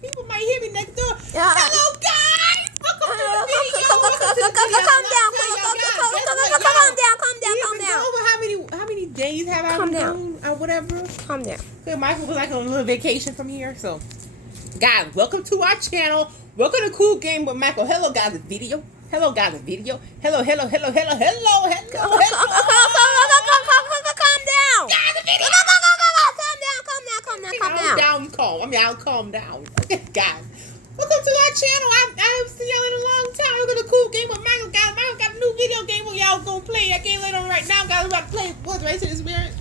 People might hear me next door. Yeah. Hello, guys. Welcome to the video. Calm down. How many days have I been gone or whatever? Calm down. So Michael was like on a little vacation from here. So, guys, welcome to our channel. Welcome to Cool Game with Michael. Hello, guys. The video. Hello, guys. The video. Hello. Calm down. Calm down. I'll calm down. Okay, guys. Welcome to our channel. I haven't seen y'all in a long time. We're gonna Cool Game with Michael, guys. Michael got a new video game where y'all gonna play. I can't let on right now, guys. We're about to play what's Racing Experience.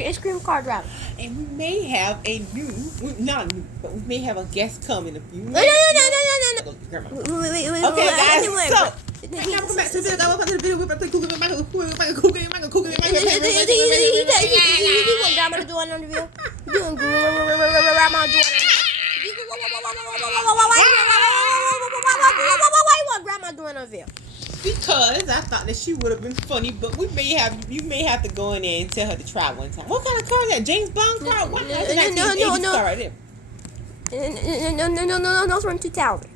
Ice cream card rabbit. And we may have a new, not new, but we may have a guest come in a few minutes. No. Okay, guys. So. Welcome back to the video. Welcome to the video. We're about to play Cool Game with Michael. Cool Game. You want grandma to do it on the video? You want grandma to do it? Why you want grandma doing on the video? Because I thought that she would have been funny, but you may have to go in there and tell her to try one time. What kind of car is that? James Bond car? What kind of 1980s car right there? No, it's from 2000.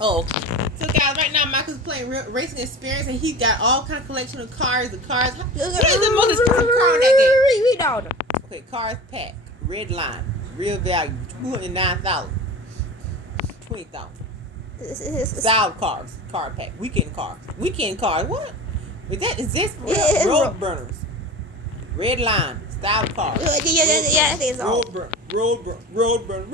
Oh, okay. So guys, right now Michael's playing Racing Experience, and he's got all kind of collection of cars. What is the most expensive car in that game? Read all them. Okay, cars pack, red line, real value, $209,000, $20,000. Style cars, car pack, weekend cars, what? Is this road burners? Red line, style cars. Yeah, I think it's all. Road burn.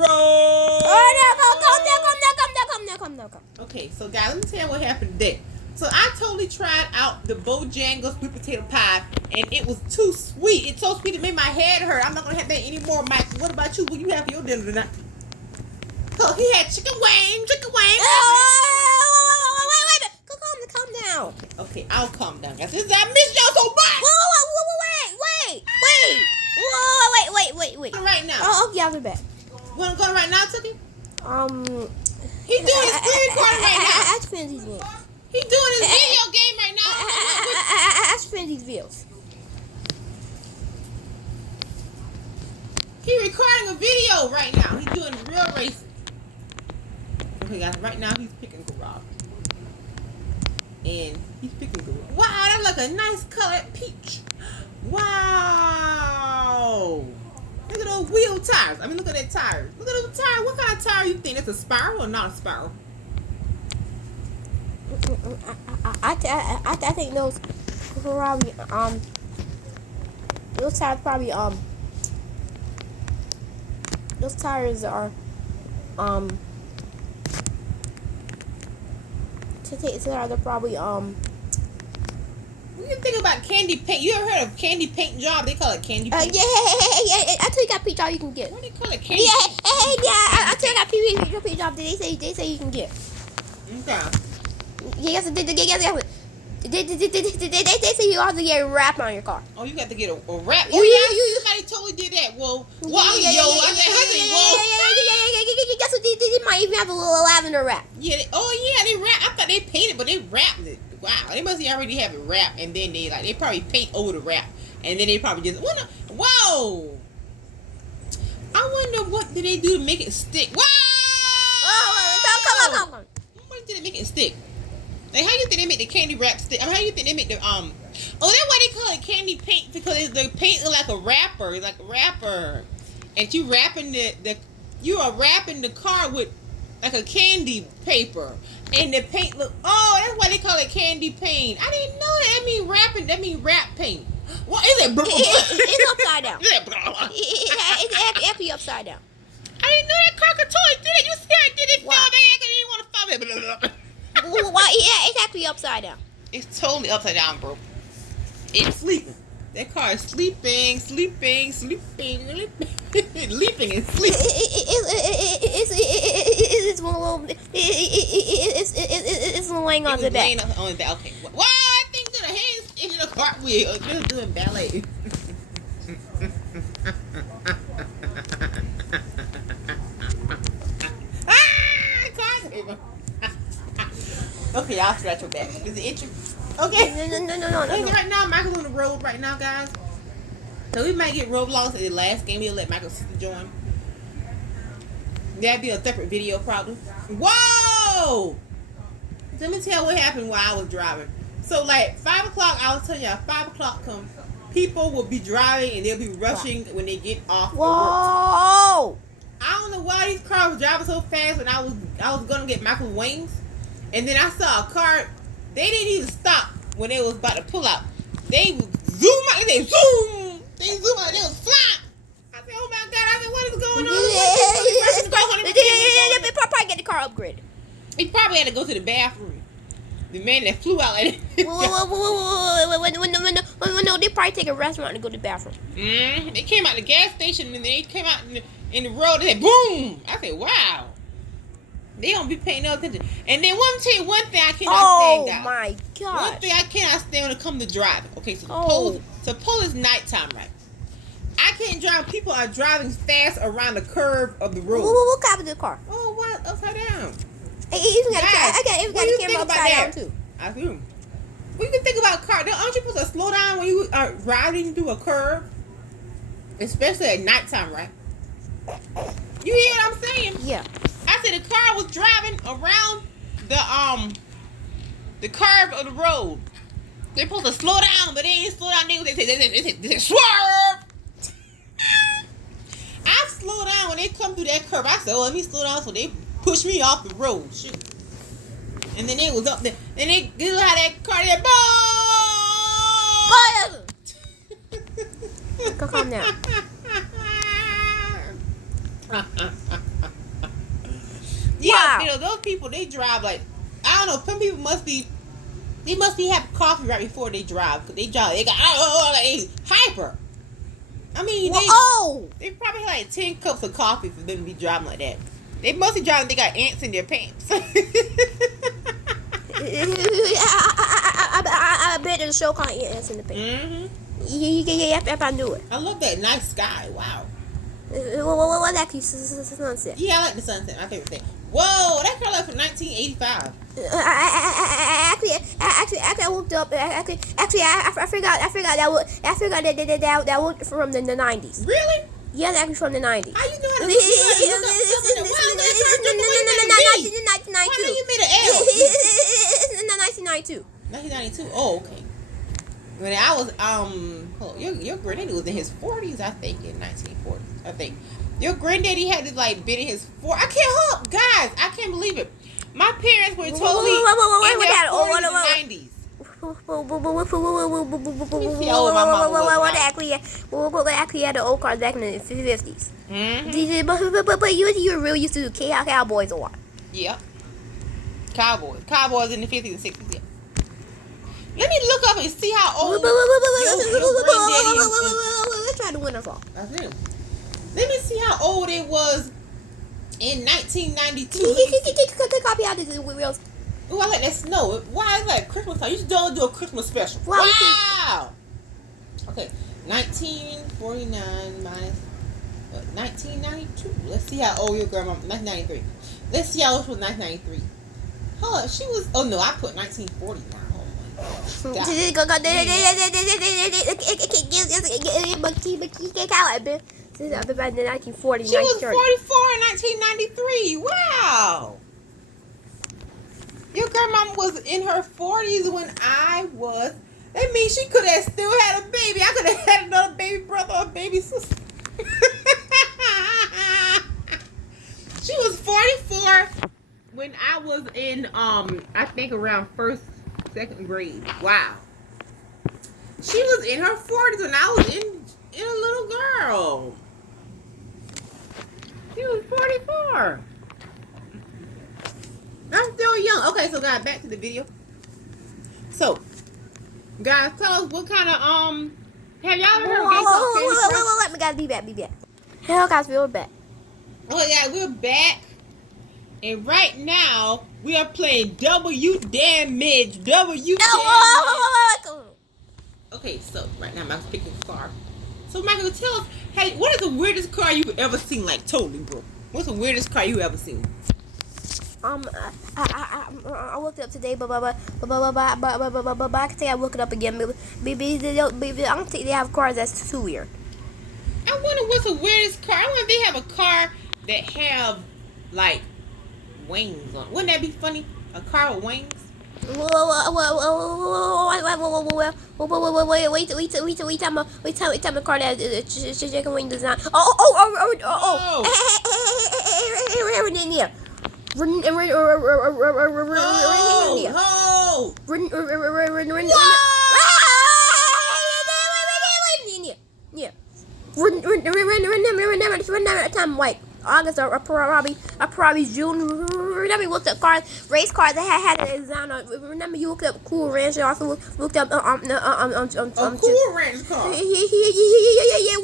Come down. Okay, so guys, let me tell you what happened today. So I totally tried out the Bojangles sweet potato pie, and it was too sweet. It's so sweet it made my head hurt. I'm not gonna have that anymore, Mike. What about you? What you have for your dinner tonight? So he had chicken wings. Wait. Calm down. Okay, I'll calm down, guys. I miss y'all so much. Wait. Right now. Oh, okay, I'll be back. You wanna go right now, Tookie? He's doing his screen recording right now. I spend these videos. He's doing his video game right now. I spend these videos. He's recording a video right now. He's doing real racing. Okay, guys, right now he's picking garage. And he's picking garage. Wow, that look a nice colored peach. Wow. Look at those wheel tires. Look at that tire. Look at those tires. What kind of tire you think? That's a spiral or not a spiral? I think those probably those tires probably those tires are they're probably What do you think about candy paint? You ever heard of candy paint job? They call it candy paint. Yeah. I tell you got peach job you can get. What do you call it? Candy paint? I tell you got peach job they say you can get. Okay. Yes. They say you have to get a wrap on your car. Oh, you got to get a wrap. Oh, yeah, somebody totally did that. Well, Guess what? They might even have a little lavender wrap. Yeah. They wrap. I thought they painted, but they wrapped it. Wow, they must already have it wrapped, and then they probably paint over the wrap, and then they probably just whoa. I wonder what did they do to make it stick? Wow. Come on. What did they make it stick? Like, how you think they make the candy wrap stick? How you think they make the Oh, that's why they call it candy paint, because the paint is like a wrapper. It's like a wrapper, and you wrapping you are wrapping the car with like a candy paper, and the paint look. Oh, that's why they call it candy paint. I didn't know that. That mean wrap paint. What is it? It's upside down. It's actually upside down. I didn't know that car could totally do it. You see, I did it. Wow. They didn't want to follow it. Why? Yeah, it's actually upside down. It's totally upside down, bro. It's sleeping. That car is sleeping, leaping and sleeping. It's laying on the back. Okay. Wow, I think to the hands in the cartwheel, just doing ballet. Okay, I'll stretch your back. Is it itching? Okay. No. Right now, Michael's on the road right now, guys. So we might get Roblox in the last game. We'll let Michael's sister join. That'd be a separate video, probably. Whoa! Let me tell what happened while I was driving. So, like 5 o'clock, I was telling y'all, 5 o'clock comes. People will be driving and they'll be rushing when they get off. Whoa! I don't know why these cars were driving so fast when I was gonna get Michael's wings, and then I saw a car. They didn't even stop when they was about to pull out. They zoom out. They zoom. They zoom out. They was flying. I said, "Oh my God!" I said, "What is going on?" They probably get the car upgraded. He probably had to go to the bathroom. The man that flew out like that. No, they probably take a restaurant to go to the bathroom. They came out the gas station and then they came out in the road. They said, "Boom!" I said, "Wow." They don't be paying no attention. And then let me tell you one thing I cannot stand, guys. Oh my God. One thing I cannot stand when it comes to driving. Okay, so suppose it's nighttime, right? I can't drive. People are driving fast around the curve of the road. What happened to the car? Oh, what? Upside down. I got a camera upside down too. I do. What do you think about a car? Aren't you supposed to slow down when you are riding through a curve? Especially at nighttime, right? You hear what I'm saying? Yeah. I said the car was driving around the curve of the road. They're supposed to slow down, but they ain't slow down. They said swerve. I slow down when they come through that curve. I said, "Oh, let me slow down," so they push me off the road. Shoot. And then they was up there, and they do how that car that boom. Calm down. Yeah, wow. You know, those people, they drive like, I don't know, some people must be have coffee right before they drive, because they drive, they got, like, hyper. I mean, they probably had like 10 cups of coffee for them to be driving like that. They must be driving, they got ants in their pants. I bet there's a show called Ants in the Pants. Yeah, I knew it. I love that nice sky, wow. What actually sunset? Yeah, I like the sunset, my favorite thing. Whoa, that car like from 1985. Actually, I looked up. I forgot that was from the 90s. Really? Yeah, actually from the 90s. How you know how to look up? Why you made an L? It's in 1992. 1992. Oh, okay. When I was your granddaddy was in his 40s, I think, in 1940s. I think your granddaddy had to like been in his 40s. I can't help, guys. I can't believe it. My parents were totally in their 40s and 90s. What actually had the old cars back in the 50s. But you really used to do Cowboys a lot. Yeah. Cowboys in the 50s and 60s. Yeah. Let me look up and see how old your granddaddy is. Let's try the winter fall. That's it. Let me see how old it was in 1992. Copy out the wheels. Ooh, I like that snow. Why is like Christmas time? You should do a Christmas special. Wow. Okay, 1949 minus 1992. Let's see how old your grandma. 1993. Let's see how old she was 1993. Hold up, she was. Oh no, I put 1940 now. She was 44 in 1993. Wow. Your grandma was in her 40s when I was. That means she could have still had a baby. I could have had another baby brother or baby sister. She was 44 when I was in I think around second grade. Wow. She was in her 40s when I was in a little girl. She was 44. I'm still young. Okay, so guys, back to the video. So, guys, tell us what kind of have y'all ever heard of Candy Crush? Let me guys be back. Hello guys, we're back. Oh yeah, we're back. And right now, we are playing W Damage. Okay, so right now I'm picking a car. So Michael, tell us, hey, what is the weirdest car you've ever seen? Like totally, bro. What's the weirdest car you ever seen? I looked it up today, but I can say I look it up again. Maybe I don't think they have cars that's too weird. I wonder what's the weirdest car. I wonder if they have a car that have like wings on. Wouldn't that be funny? A car with wings? Wait, time the car that chicken wing design. Oh. Time white. August or probably June. Remember you looked up cars, race cars that had a design on. Remember you looked up Cool Ranch. You also looked up Cool Ranch car. One time you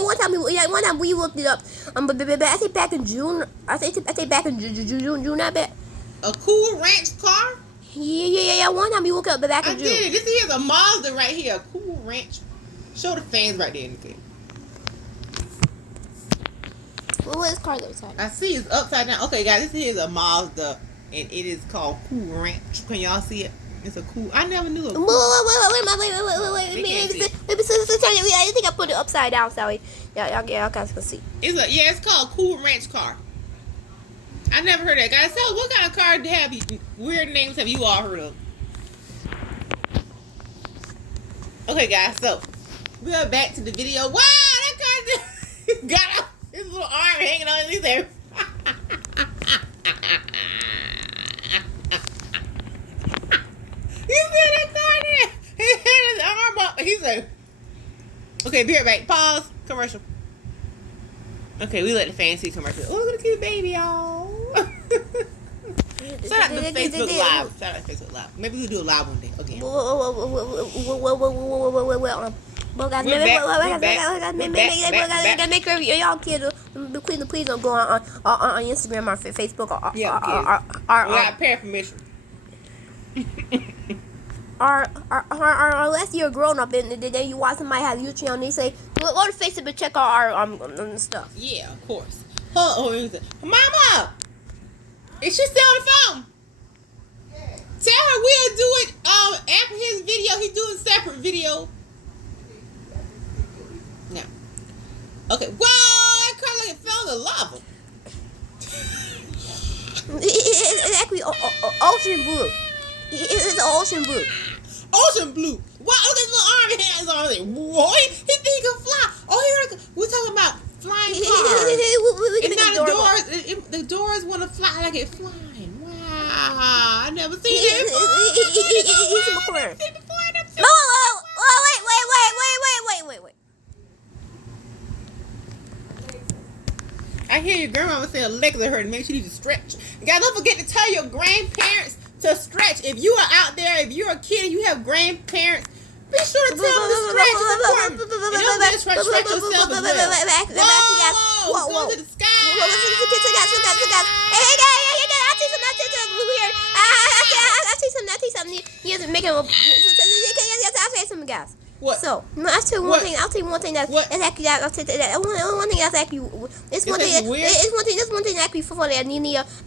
looked it up, one time we looked it up. I think back in June. I think back in June. I bet. A Cool Ranch car? Yeah. One time you looked up back in June. I did it. This here's a Mazda right here. A Cool Ranch. Show the fans right there. What is car looks like? I see it's upside down. Okay, guys, this is a Mazda, and it is called Cool Ranch. Can y'all see it? It's a cool. I never knew it. Wait. I think I put it upside down, Sally. Y'all guys can see. It's called Cool Ranch car. I never heard that, guys. So, what kind of car weird names have you all heard of? Okay, guys. So, we are back to the video. Wow, that car got up. His little arm hanging on his head. You see that car there? He had his arm up. He said, okay, be right back. Pause. Commercial. Okay, we let the fans see commercial. Oh, look at the cute baby, y'all. Shout out to Facebook Live. Shout out to Facebook Live. Maybe we'll do a live one day again. Well, guys, make sure y'all kids, please don't go on Instagram or Facebook or we got prayer permission. or unless you're a grown up and then you watch somebody have YouTube and they say go to Facebook and check out our stuff. Yeah, of course. Mama, is she still on the phone? Yeah. Tell her we'll do it after his video. He's doing a separate video. No. Okay. Wow, that car like it fell in the lava. It's actually ocean blue. It's ocean blue. Ocean blue. Wow, look at his little arm and hands on it. Boy, he think he can fly. Oh, we're talking about flying cars. And now the doors want to fly like it's flying. Wow, I never seen that before. Wait. I hear your grandmama say her legs are hurting. Make sure you need to stretch. You guys, don't forget to tell your grandparents to stretch. If you are out there, if you're a kid and you have grandparents, be sure to tell them to stretch. It's important. And don't just stretch yourself as well. Whoa, go to the sky. Hey, I see something. You have to make it. I'll say something, guys. What? So, I'll tell you one thing. I'll tell you one thing that's actually. I'll tell you that. One thing that's actually. It's one thing. It's one thing actually for that they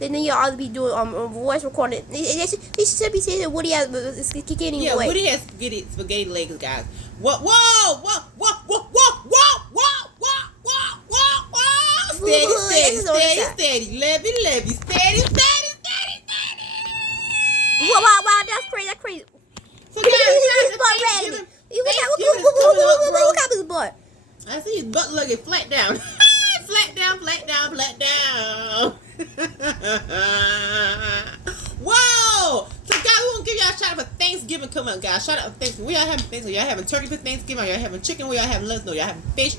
need to be doing voice recording. They should be saying Woody has spaghetti. Yeah, Woody has spaghetti legs, guys. Whoa! Steady. Levy. Steady. Wow, that's crazy. So guys, look at his butt. I see his butt looking flat down. flat down. Whoa! So guys, we want to give y'all a shout out for Thanksgiving coming up, guys. Shout out for Thanksgiving. We y'all having Thanksgiving. Y'all having turkey for Thanksgiving. Y'all having chicken. We y'all having, let us know. Y'all having fish.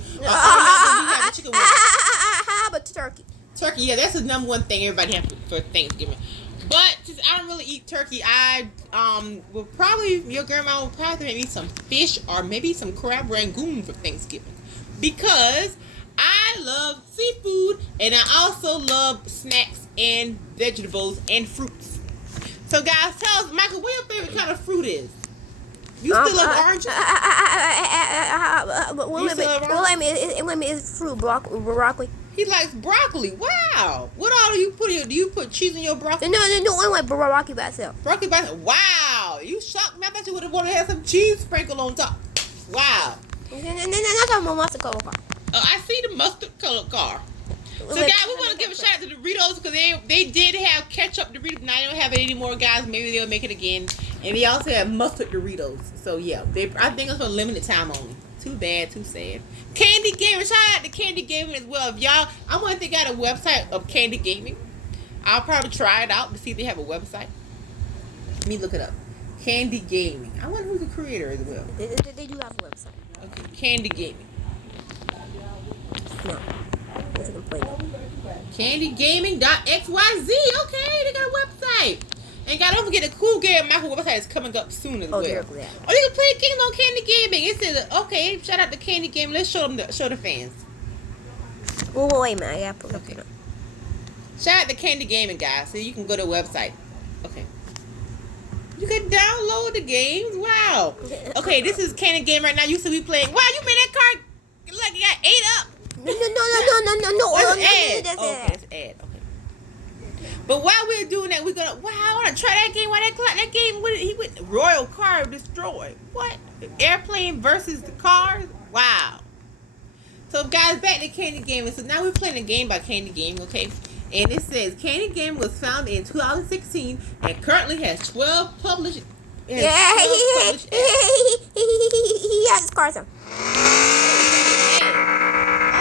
How about turkey? Turkey, yeah, that's the number one thing everybody has for Thanksgiving. But since I don't really eat turkey, I will probably, your grandma will probably make me some fish or maybe some crab rangoon for Thanksgiving, because I love seafood and I also love snacks and vegetables and fruits. So guys, tell us, Michael, what your favorite kind of fruit is? You still love oranges? It's fruit, broccoli. He likes broccoli. Wow. What all do you put in? Do you put cheese in your broccoli? No, I like broccoli by itself. Broccoli by itself. Wow. You shocked me. I thought you would have wanted to have some cheese sprinkled on top. Wow. And then I thought got more mustard color car. Oh, I see the mustard colored car. So, guys, we want to give a shout out to Doritos because they did have ketchup Doritos. Now they don't have it anymore, guys. Maybe they'll make it again. And they also have mustard Doritos. So, yeah, I think it's for a limited time only. Too bad, too sad. Candy Gaming. Shout out to Candy Gaming as well. If y'all, I want to think out a website of Candy Gaming. I'll probably try it out to see if they have a website. Let me look it up. Candy Gaming. I wonder who's the creator as well. They do have a website. Okay, Candy Gaming. No. CandyGaming.xyz. Okay, they got a website. And guys, don't forget the Cool Game Michael website is coming up soon as well. Oh, you can play games on Candy Gaming. It says, okay, shout out to Candy Gaming. Let's show the fans. Oh, wait a minute. I gotta put it up. Shout out to Candy Gaming, guys. So you can go to the website. Okay. You can download the games. Wow. Okay, this is Candy Game right now. You see we playing. Wow, you made that card like you got 8 up. No. That's ad. Okay, it's ad. Okay. But while we're doing that, we're gonna. Wow, I wanna try that game. Why that game? He went Royal Car Destroy. What? Airplane versus the cars. Wow. So guys, back to Candy Gaming. So now we're playing a game by Candy Gaming. Okay. And it says Candy Gaming was founded in 2016 and currently has 12 published. He has his cards on.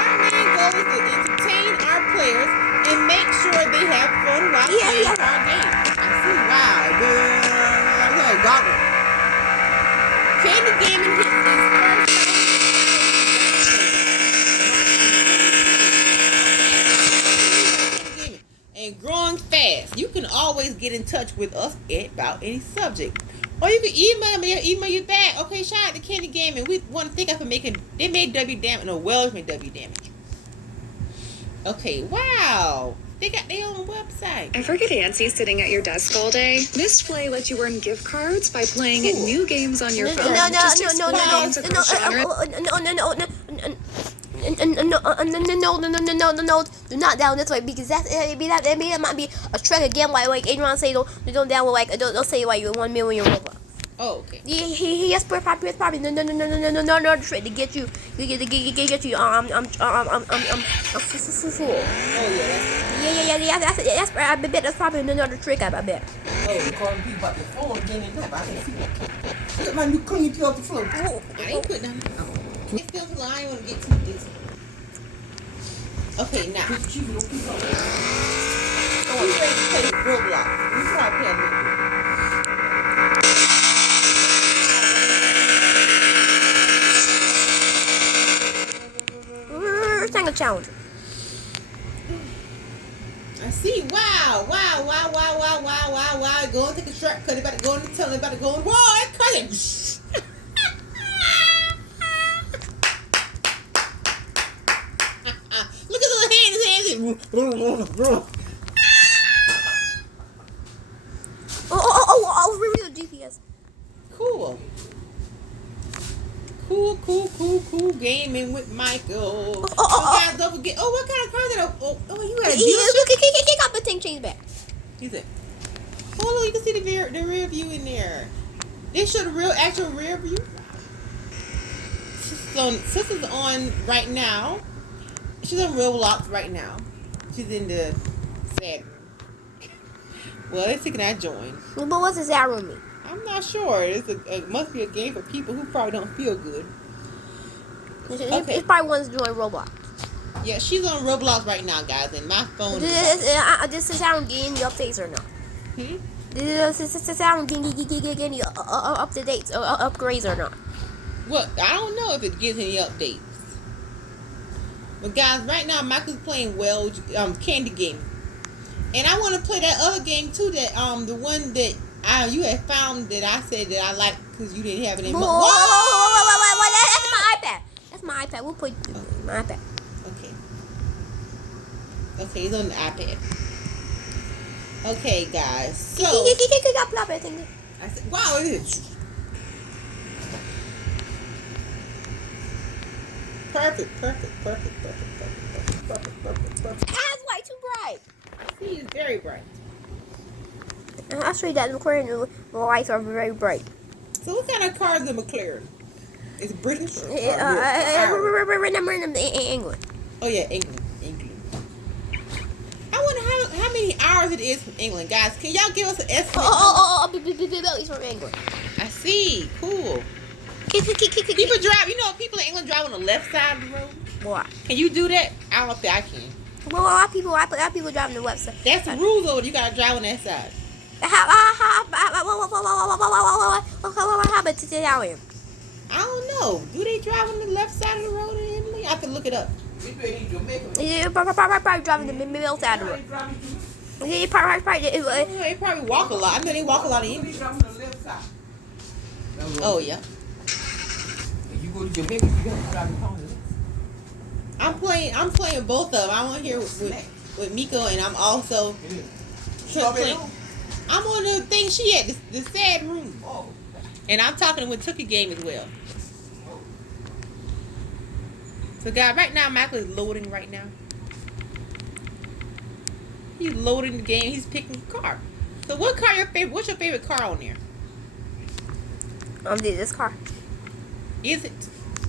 Our main goal is to entertain our players and make sure they have fun while playing our game. I see. Wow. Goggle. Candy Gaming hits its first and growing fast. You can always get in touch with us about any subject. Or you can email me or email you back. Okay, shout out to Candy Gaming. We want to thank us for making. They made W damage. No, Wells made W damage. Okay, wow. They got their own website. Ever get antsy sitting at your desk all day? Mist Play lets you earn gift cards by playing new games on your phone. No. Do not download this way because that might be a trick again. Like Adrian say, don't download like don't say like you 1 million Robux. Oh, okay. He has probably no trick to get you fool. Oh yeah. That's I bet that's probably another trick. I bet. Oh, you're calling people about the phone again and that. I didn't see that. Look, man, you clean it off the floor. I ain't putting that down. It's still I ain't want to get too dizzy. Okay, now. Oh, we ready to play Roblox. We try to play a little bit. Rectangle challenge. I see. Wow. Go and take a shortcut. About to go in the tunnel. About to go in. Whoa, it's crazy. Look at the hand. His hands. Oh, real GPS. Cool gaming with Michael. Guys, don't forget. Oh, what kind of car that? Oh, you had a dealership? He got the thing changed back. He said, hold on, you can see the rear view in there. They show the actual rear view. So, Sister's on right now. She's on Roblox right now. She's in the sad room. Well, let's see, can I join? But what's the sad room mean? I'm not sure. It must be a game for people who probably don't feel good. Okay. He probably wants to join Roblox. Yeah, she's on Roblox right now, guys, and my phone This is how I'm getting the updates or not? This is how I'm getting the up-to-dates or upgrades or not? Well, I don't know if it gives any updates. But guys, right now Michael's playing Candy Game. And I want to play that other game too, that the one that you had found that I said that I liked because you didn't have it in my That's my iPad. That's my iPad. We'll put my iPad. Okay, he's on the iPad. Okay, guys. So I said, wow, it is. Perfect. That's way too bright. See, it's very bright. I'll show you that the McLaren lights are very bright. So what kind of car is the McLaren? It's British. Remember in England. Oh yeah, England. I wonder how many hours it is from England, guys. Can y'all give us an estimate? He's from England. I see. Cool. People drive. You know, people in England drive on the left side of the road. Why? Can you do that? I don't think I can. Well, a lot of people driving the left side. That's the rules over there. You gotta drive on that side. How about today out here? I don't know. Do they drive on the left side of the road in Italy? I have to look it up. Yeah, probably driving the middle side of the road. Yeah, probably. They probably walk a lot. I know they walk a lot in Italy. Oh yeah. You go to Jamaica, you gotta drive the car. I'm playing both of them. I'm on here with Miko, and I'm also playing. I'm on the thing she had, the sad room. And I'm talking with Tookie Game as well. So guys, right now Michael is loading right now. He's loading the game. He's picking a car. So what's your favorite car on there? This car. Is it?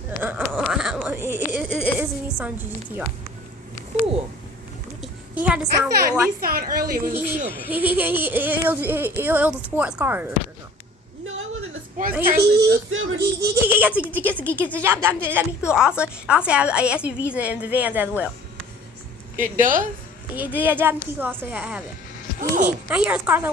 It's a Nissan GTR. Cool. He had the sound. I saw a Nissan earlier. It was silver. It was a sports car. No, it wasn't a sports car. It was a silver. He gets the job done. That means people also have SUVs and the vans as well. It does? Yeah, job people also have it. Oh. I hear his cars.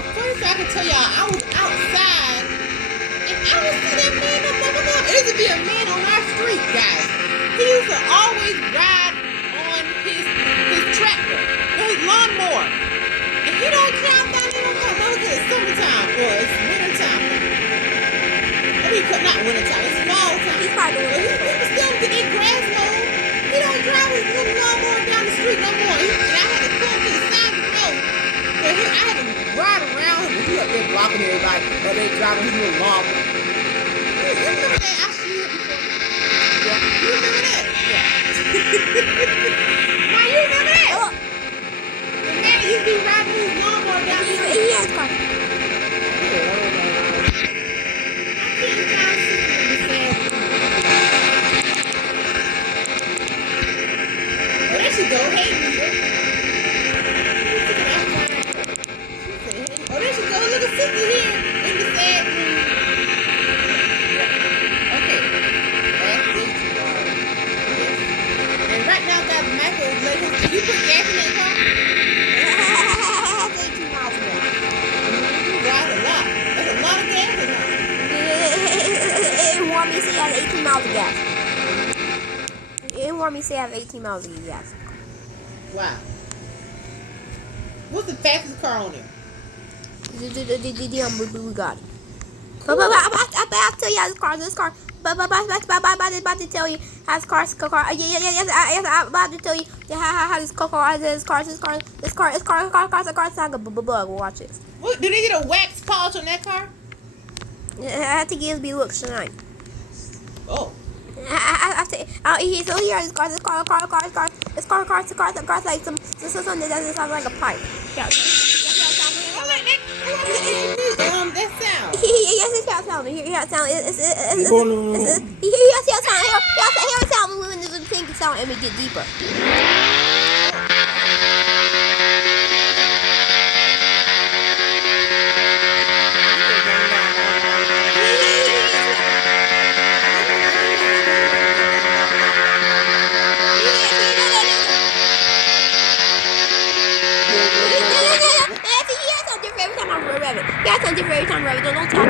First, I can tell y'all, I was outside, and I was see that man up. It used to be a man on our street, guys. He used to always ride on his tractor, his lawnmower, and he don't count down. He don't come over because it's summertime or it's wintertime. I mean, not wintertime. It's fall time. He's probably doing it. He was still getting grass mowed. He don't drive his little lawnmower down the street no more. And I had to pull to the side of the road. But I had to ride around him. He up there blocking everybody. Or they driving his little lawnmower. You remember that? I see it before. Yeah. You remember that? Yeah. Now you remember that? Oh. The man used to be riding his lawnmower down the street. He has a car. I can't find something in the sand. Well, there she go. Hey, Rita. Oh, there she go. Look at Sister here in the sad room. Okay. That's it. Yes. And right now, guys, Michael is letting him. You put gas in that car? 18 miles an hour. That's a lot. That's a lot of gas in there. It warned me to say I have 18 miles of gas. It warned me to say I have 18 miles of gas. Wow. What's the fastest car on there? The Bugatti. But I'll tell you how this car. But about to tell you how this car. Yes, I'm about to tell you how this car sound like a bug. Watch this. What, do they get a wax polish on that car? I think it'll be looks tonight. Oh. So here this car like something that sounds like a pipe. That sound. Yes, it's got sound. Here it sound. Here it sound when the pink sound and we get deeper. Yeah, it sounds different every time I rev it. Don't talk.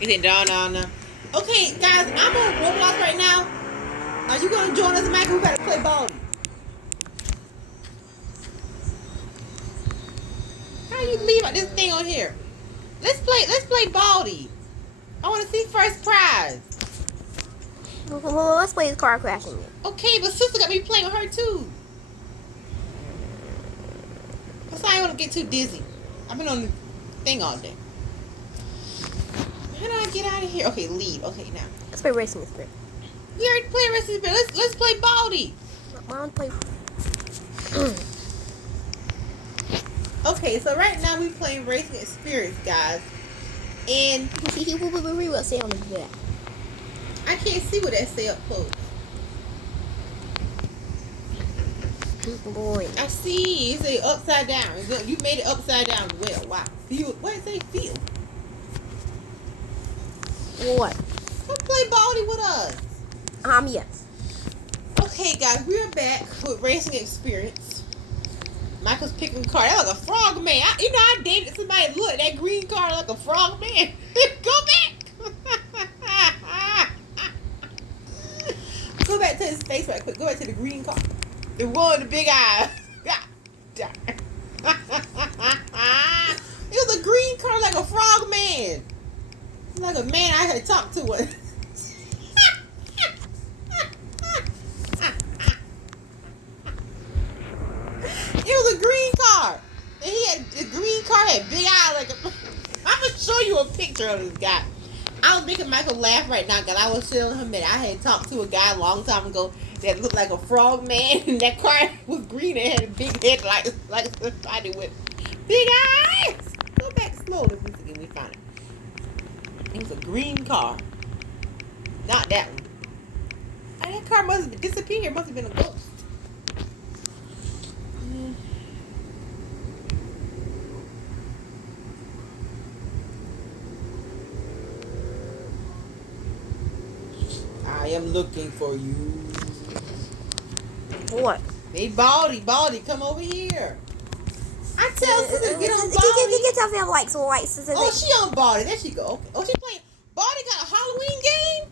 Is it no. Okay, guys, I'm on Roblox right now. Are you gonna join us, Mike? We better play ball. How you leave out this thing on here? Let's play Baldy. I want to see first prize. Well, let's play the car crashing. Okay, but sister got me playing with her too. That's why I don't want to get too dizzy. I've been on the thing all day. How do I get out of here? Okay, lead. Okay, now. Let's play Racing Spirit. We already played Racing Spirit. Let's play Baldy. I want to play. Okay, so right now we playing Racing Spirits, guys. And We will say on the back. I can't see what that say up close. Boy. I see. It say upside down. You made it upside down as well. Wow. Feel. What did it say? Feel. What? Come play Baldy with us. Yes. Okay, guys, we're back with Racing Experience. Michael's picking a car. That's like a frog man. I dated somebody that looked that green car like a frog man. Go back. Go back to his face right quick. Go back to the green car. The one with the big eyes. God darn. It was a green car like a frog man. Like a man I had talked to. It was a green car. And the green car had big eyes like a... I'm going to show you a picture of this guy. I was making Michael laugh right now because I was telling him that I had talked to a guy a long time ago that looked like a frog man. And that car was green and had a big head like somebody with big eyes. Go back slowly once again. We found it. It was a green car. Not that one. And that car must have disappeared. Must have been a ghost. I am looking for you. What? Hey, Baldy, come over here. I tell sister to get on Baldy. Get yourself like so white. Oh, she on Baldy. There she go. Okay. Oh, she playing. Baldy got a Halloween game?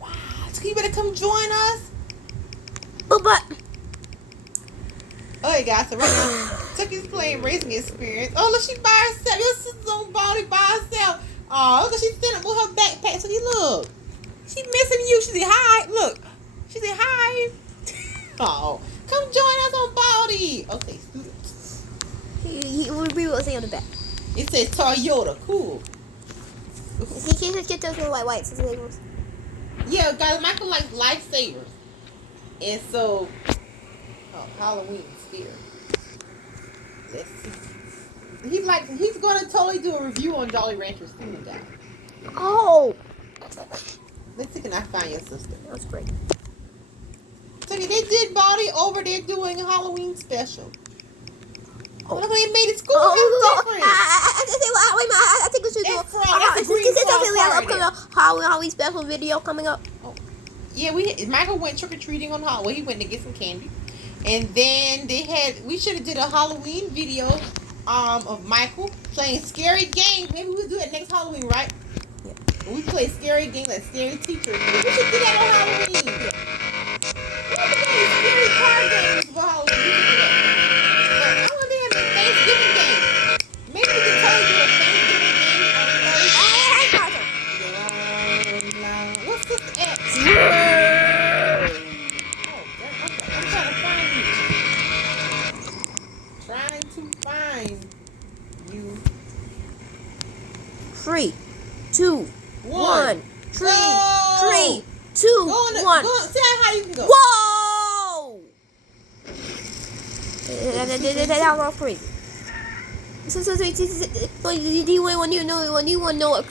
Wow. So you better come join us. But. Okay, guys. So right now, Tucky's playing Racing Experience. Oh, look, she by herself. Your sister's on Baldy by herself. Oh, look, she's sitting up with her backpack. So you look. She missing you. She said hi. Look. She said hi. Oh, come join us on Baldy. Okay, students. We will say on the back. It says Toyota. Cool. Get those white. Yeah, guys, Michael likes lifesavers. And so, Halloween spirit. Let's see. He's gonna totally do a review on Jolly Ranchers soon, guys. Oh. Let's see, can I find your sister? That's great. So they did Baldy over there doing a Halloween special. Oh, look, they made it school different. I think we should do. We have an upcoming Halloween special video coming up. Oh, yeah, Michael went trick or treating on Halloween. He went to get some candy, and then we should have did a Halloween video of Michael playing scary games. Maybe we'll do it next Halloween, right? Yeah. We play scary games like scary teacher. We should do that on Halloween. Yeah. We play scary card games for Halloween. We should do that. But I want to have a Thanksgiving game. Maybe we can totally do a Thanksgiving game on Thursday. What's this X? I'm trying to find you. 3, 2, 1. 3, Go! 3, 2, 1. See how you can go. Whoa! That was crazy. So do you want to know what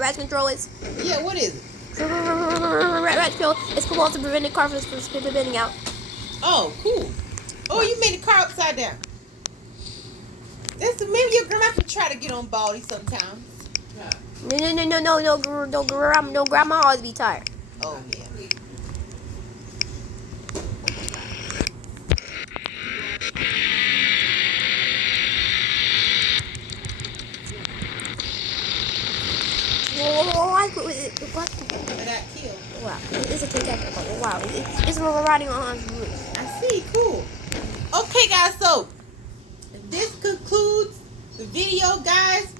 rat control is? Yeah, what is it? Rat control is supposed to prevent the car from spinning out. Oh, cool. Oh, you made the car upside down. Maybe your grandma can try to get on Baldy sometimes. No, grandma always be tired. Oh, yeah. What? I got killed. Wow, it's a take. Wow, it's riding on Hans' roof. I see, cool. Okay, guys, so this concludes the video, guys.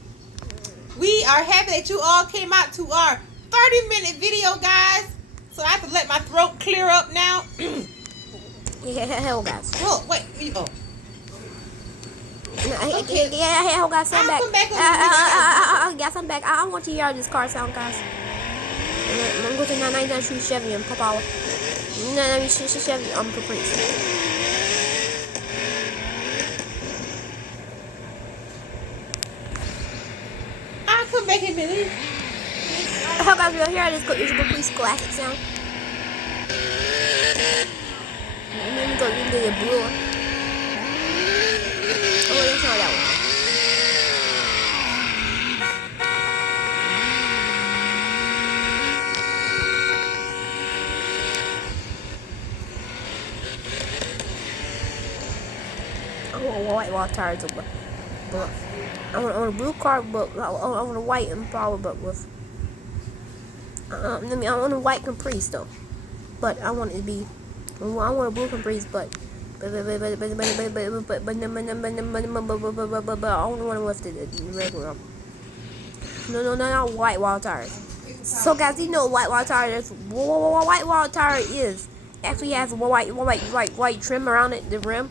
We are happy that you all came out to our 30-minute video, guys. So I have to let my throat clear up now. Hell, guys. Whoa, wait. Oh. Okay. Yeah, guys, I'm back. Come back Guys, I'm back. I want to hear this car sound, guys. I'm going to 993 Chevy and pop out. 993 Chevy Caprice. I'll come back in a minute. How guys, we'll hear this Caprice classic sound. And then we go into the blue one. Oh, that's not that one. I want white wall tires, but I want a blue car, but I want a white Impala, but with I want a white Caprice though, but I want it to be I want a blue Caprice, but I don't want to lift it regular. No, not white wall tires. So guys, you know what white wall tire is? What white wall tire is? Actually has white trim around it, the rim.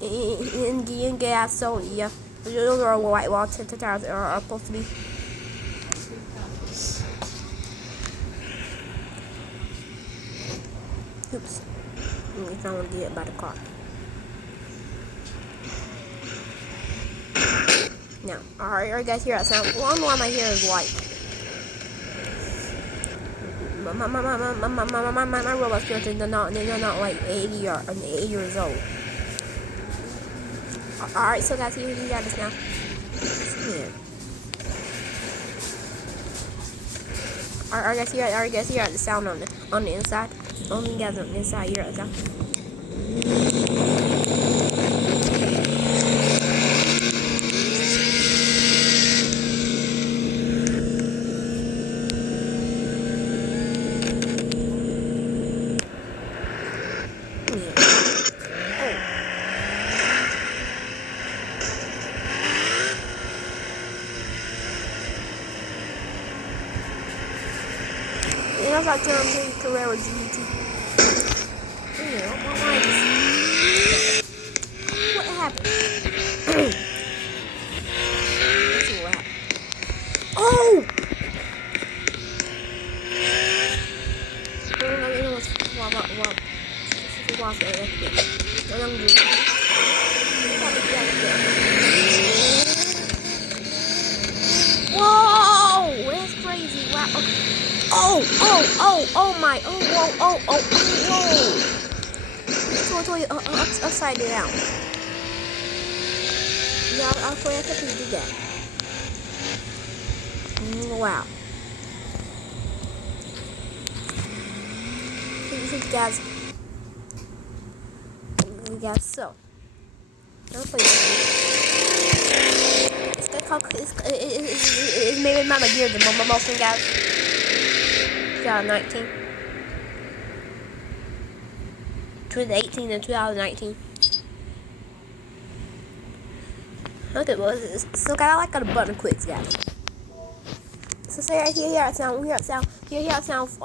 In gas, so yeah, those are white wall tires are supposed to be. Oops, if I want to get it by the car. Now, alright guys, hear that sound. Well, I don't know why my hair is white. My robot skeleton, they're not like 80 or 80 years old. Alright, so guys, you got this now. Yeah. Alright guys, hear the sound on the inside. Only guys on the inside, hear that sound. That's our term Carrera GT. What happened? Let's see what happened. Oh! Whoa! That's crazy. Wow. Oh my, whoa. Totally upside down. Yeah, I'll show you how to do that. Wow. Guys, so. I'll play this. It's maybe Mama Gear, the motion, guys. 2019. 2018 and 2019. Okay, well, so guys, I like the button quicks, guys. So say right here it sound, hear it sound, hear it sound, so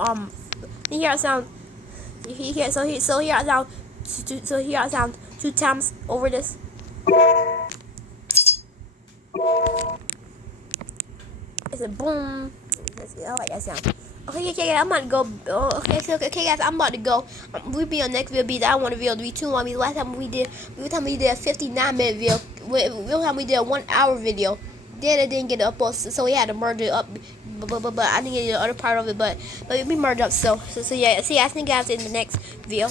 here it sound 2 times over this. It's a boom. I like that sound. Okay, I'm about to go. Okay, guys, I'm about to go. We'll be on next video. I want the video to be too long. Last time we did a 59-minute video. Real time we did a 1-hour video. Then it didn't get up, so we had to merge it up. But I didn't get the other part of it. But we merged up. So yeah. See, I think guys in the next video.